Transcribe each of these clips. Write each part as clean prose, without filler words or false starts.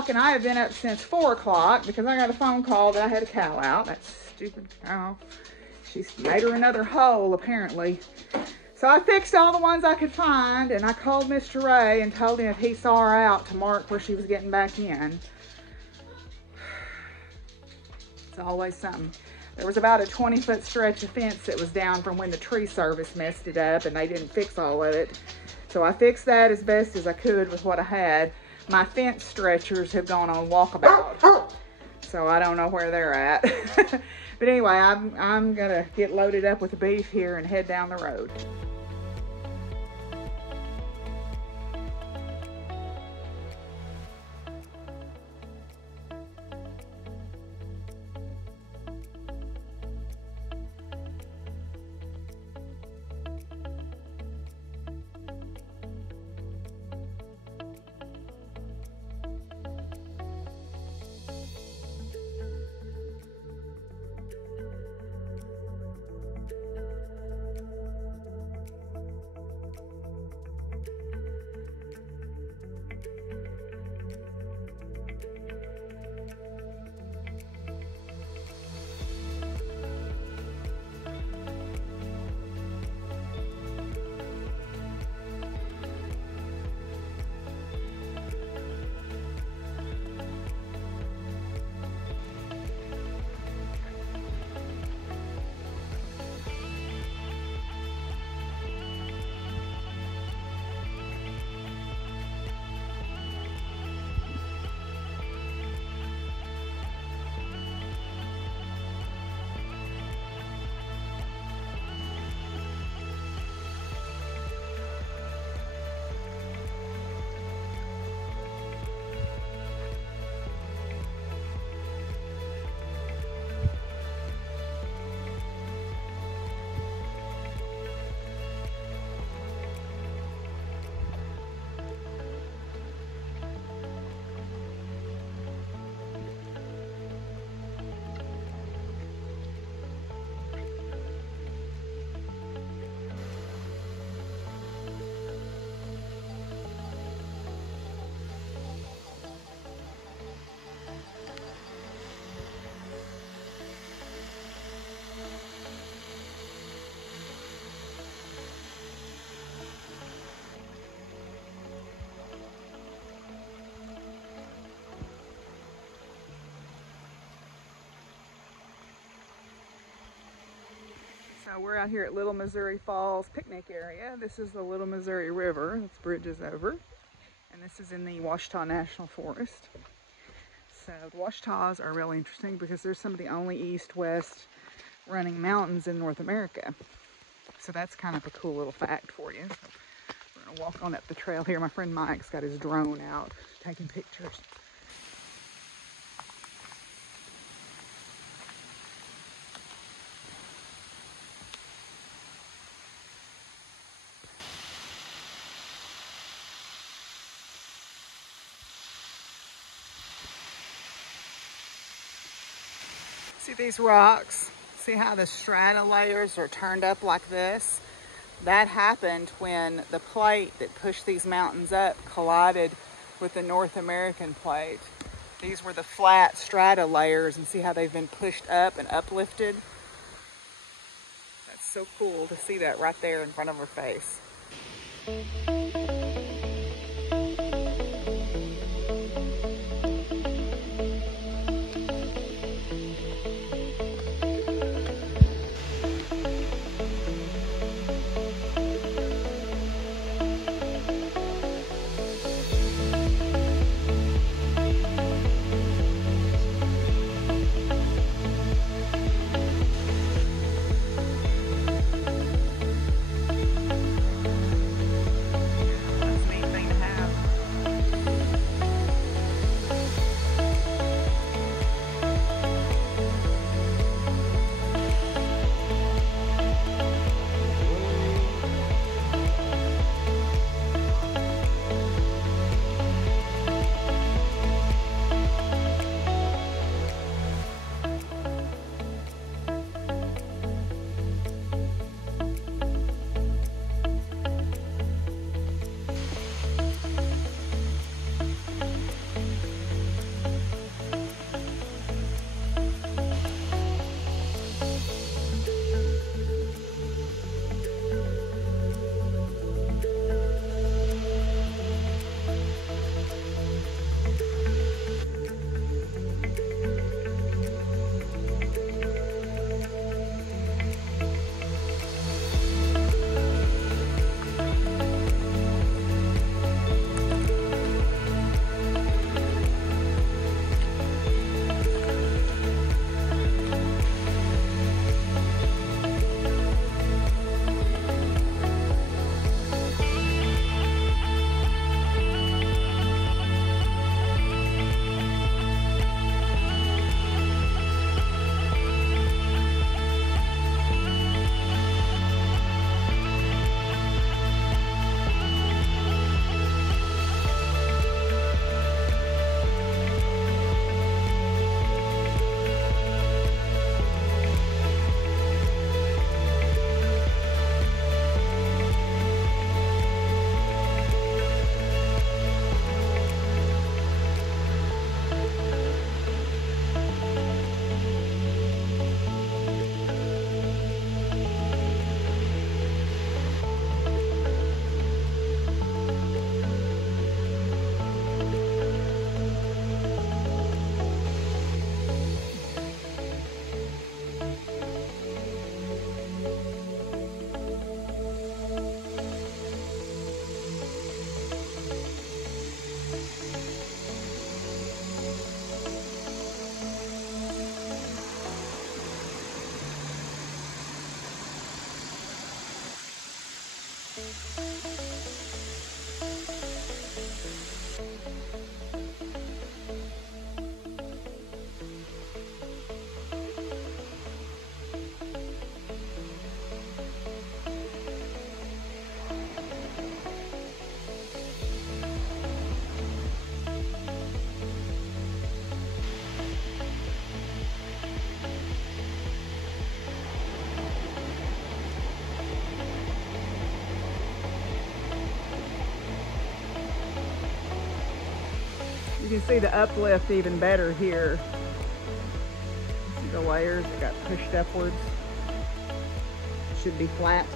o'clock, and I have been up since 4 o'clock because I got a phone call that I had a cow out. That stupid cow. She's made her another hole, apparently. So I fixed all the ones I could find, and I called Mr. Ray and told him if he saw her out to mark where she was getting back in. It's always something. There was about a 20-foot stretch of fence that was down from when the tree service messed it up, and they didn't fix all of it. So I fixed that as best as I could with what I had. My fence stretchers have gone on walkabout, so I don't know where they're at. But anyway, I'm gonna get loaded up with the beef here and head down the road. So we're out here at Little Missouri Falls picnic area. This is the Little Missouri River. This bridge is over. And this is in the Ouachita National Forest. So the Ouachitas are really interesting because they're some of the only east-west running mountains in North America. So that's kind of a cool little fact for you. So we're going to walk on up the trail here. My friend Mike's got his drone out taking pictures. See these rocks? See how the strata layers are turned up like this? That happened when the plate that pushed these mountains up collided with the North American plate. These were the flat strata layers, and see how they've been pushed up and uplifted? That's so cool to see that right there in front of our face. You can see the uplift even better here. See the layers that got pushed upwards. It should be flat.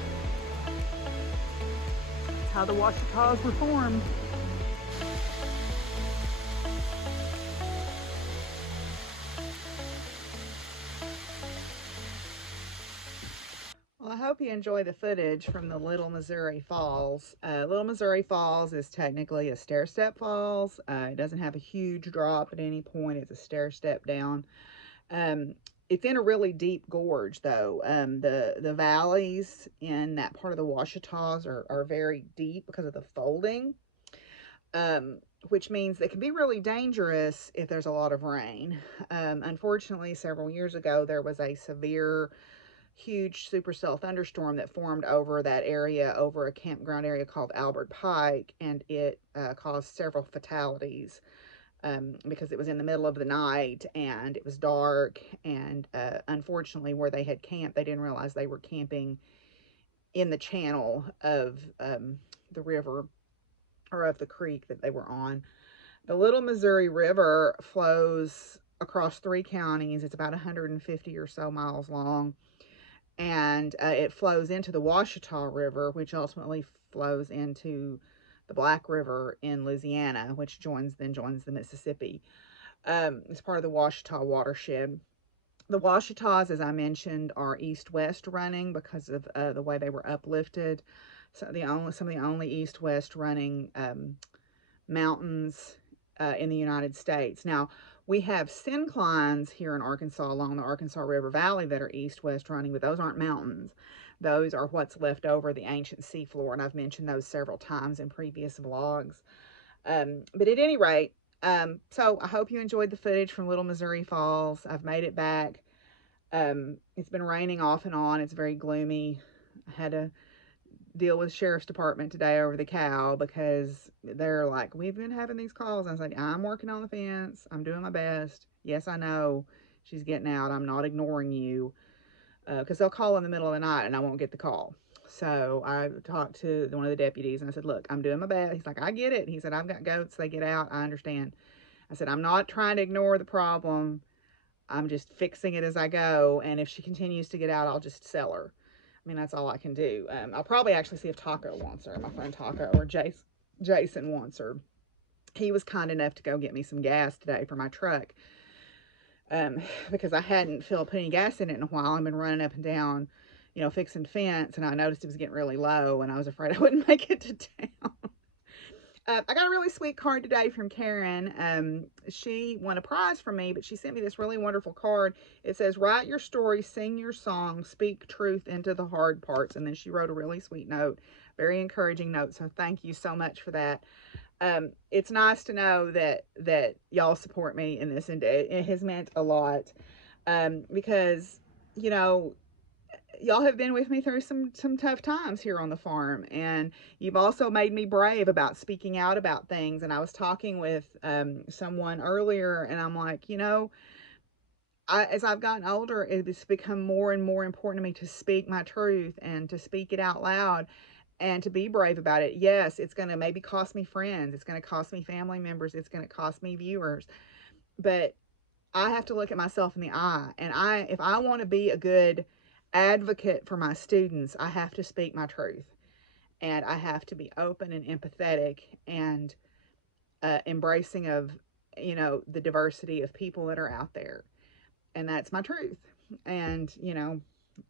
That's how the Washitas were formed. Well, I hope you enjoy the footage from the Little Missouri Falls. Little Missouri Falls is technically a stair-step falls. It doesn't have a huge drop at any point. It's a stair-step down. It's in a really deep gorge, though. The valleys in that part of the Washitas are very deep because of the folding, which means they can be really dangerous if there's a lot of rain. Unfortunately, several years ago, there was a severe huge supercell thunderstorm that formed over that area, over a campground area called Albert Pike, and it caused several fatalities because it was in the middle of the night and it was dark, and unfortunately where they had camped, they didn't realize they were camping in the channel of the river, or of the creek that they were on. The Little Missouri River flows across 3 counties. It's about 150 or so miles long. And it flows into the Washita River, which ultimately flows into the Black River in Louisiana, which then joins the Mississippi. It's part of the Washita watershed. The Washitas, as I mentioned, are east-west running because of the way they were uplifted. So some of the only east-west running mountains in the United States. Now, we have synclines here in Arkansas along the Arkansas River Valley that are east-west running, but those aren't mountains. Those are what's left over the ancient seafloor, and I've mentioned those several times in previous vlogs. But at any rate, so I hope you enjoyed the footage from Little Missouri Falls. I've made it back. It's been raining off and on. It's very gloomy. I had to deal with Sheriff's Department today over the cow because they're like, we've been having these calls. I was like, I'm working on the fence. I'm doing my best. Yes, I know she's getting out. I'm not ignoring you, because they'll call in the middle of the night and I won't get the call. So I talked to one of the deputies and I said, look, I'm doing my best. He's like, I get it. He said, I've got goats. They get out. I understand. I said, I'm not trying to ignore the problem. I'm just fixing it as I go. And if she continues to get out, I'll just sell her. I mean, that's all I can do. I'll probably actually see if Taco wants her, my friend Taco, or Jason wants her. He was kind enough to go get me some gas today for my truck, because I hadn't put any gas in it in a while. I've been running up and down, fixing fence, and I noticed it was getting really low, and I was afraid I wouldn't make it to town. I got a really sweet card today from Karen. She won a prize from me, but she sent me this really wonderful card. It says, write your story, sing your song, speak truth into the hard parts. And then she wrote a really sweet note, very encouraging note. So thank you so much for that. It's nice to know that y'all support me in this, and it has meant a lot, because, y'all have been with me through some tough times here on the farm, and you've also made me brave about speaking out about things. And I was talking with someone earlier, and I'm like, as I've gotten older, it's become more and more important to me to speak my truth and to speak it out loud and to be brave about it. Yes, it's going to maybe cost me friends. It's going to cost me family members. It's going to cost me viewers. But I have to look at myself in the eye. And if I want to be a good advocate for my students, I have to speak my truth. And I have to be open and empathetic and embracing of, the diversity of people that are out there. And that's my truth. And,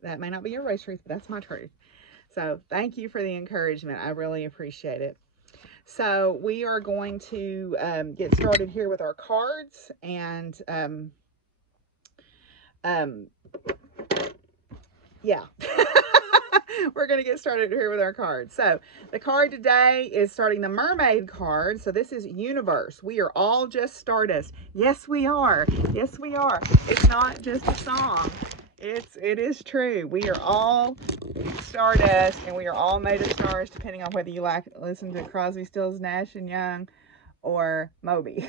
that may not be everybody's truth, but that's my truth. So thank you for the encouragement. I really appreciate it. So we are going to get started here with our cards, and yeah. We're we're going to get started here with our cards. So the card today is starting the mermaid card. So this is universe. We are all just stardust. Yes, we are. Yes, we are. It's not just a song. It is true. We are all stardust, and we are all made of stars, depending on whether you listen to Crosby, Stills, Nash and Young or Moby.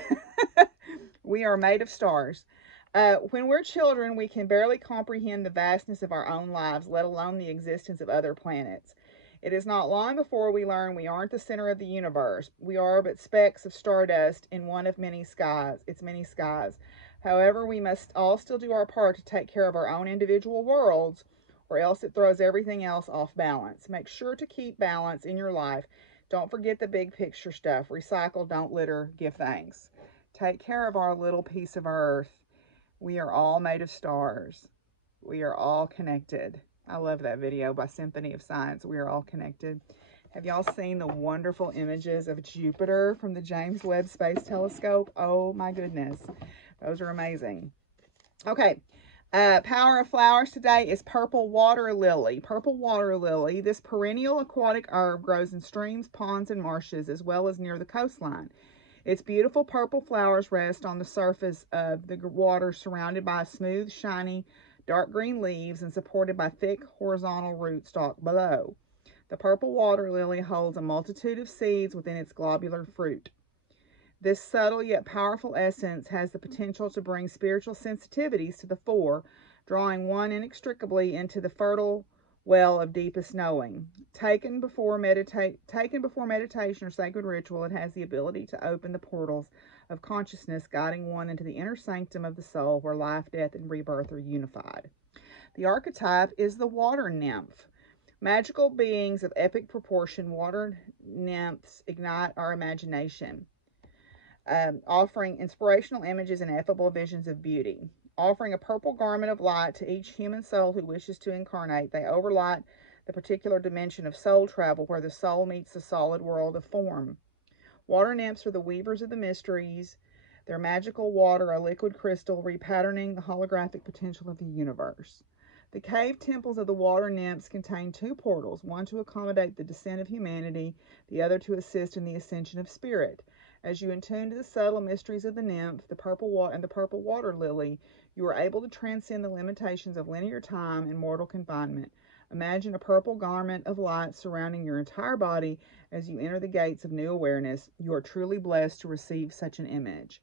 We are made of stars. When we're children, we can barely comprehend the vastness of our own lives, let alone the existence of other planets. It is not long before we learn we aren't the center of the universe. We are but specks of stardust in one of many skies. Its many skies. However, we must all still do our part to take care of our own individual worlds, or else it throws everything else off balance. Make sure to keep balance in your life. Don't forget the big picture stuff. Recycle, don't litter, give thanks. Take care of our little piece of earth. We are all made of stars. We are all connected. I love that video by Symphony of Science. We are all connected. Have y'all seen the wonderful images of Jupiter from the James Webb Space Telescope? Oh my goodness. Those are amazing. Okay. Power of flowers today is purple water lily. Purple water lily. This perennial aquatic herb grows in streams, ponds, and marshes, as well as near the coastline. Its beautiful purple flowers rest on the surface of the water, surrounded by smooth, shiny, dark green leaves and supported by thick horizontal rootstock below. The purple water lily holds a multitude of seeds within its globular fruit. This subtle yet powerful essence has the potential to bring spiritual sensitivities to the fore, drawing one inextricably into the fertile well of deepest knowing. Taken before meditation or sacred ritual, it has the ability to open the portals of consciousness, guiding one into the inner sanctum of the soul where life, death, and rebirth are unified. The archetype is the water nymph. Magical beings of epic proportion, water nymphs ignite our imagination, offering inspirational images and effable visions of beauty. Offering a purple garment of light to each human soul who wishes to incarnate, they overlight the particular dimension of soul travel where the soul meets the solid world of form. Water nymphs are the weavers of the mysteries, their magical water a liquid crystal, repatterning the holographic potential of the universe. The cave temples of the water nymphs contain two portals, one to accommodate the descent of humanity, the other to assist in the ascension of spirit. As you attune to the subtle mysteries of the nymph, the purple water lily, you are able to transcend the limitations of linear time and mortal confinement. Imagine a purple garment of light surrounding your entire body as you enter the gates of new awareness. You are truly blessed to receive such an image.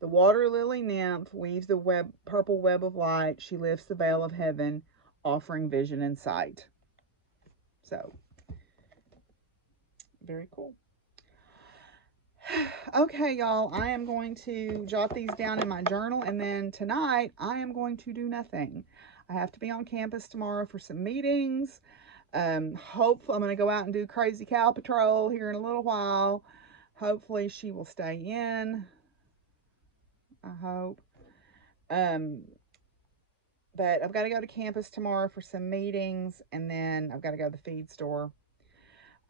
The water lily nymph weaves the purple web of light. She lifts the veil of heaven, offering vision and sight. So, very cool. Okay, y'all, I am going to jot these down in my journal, and then tonight I am going to do nothing. I have to be on campus tomorrow for some meetings. Hopefully, I'm going to go out and do Crazy Cow Patrol here in a little while. Hopefully, she will stay in. I hope. But I've got to go to campus tomorrow for some meetings, and then I've got to go to the feed store.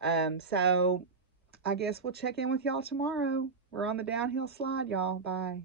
So I guess we'll check in with y'all tomorrow. We're on the downhill slide, y'all. Bye.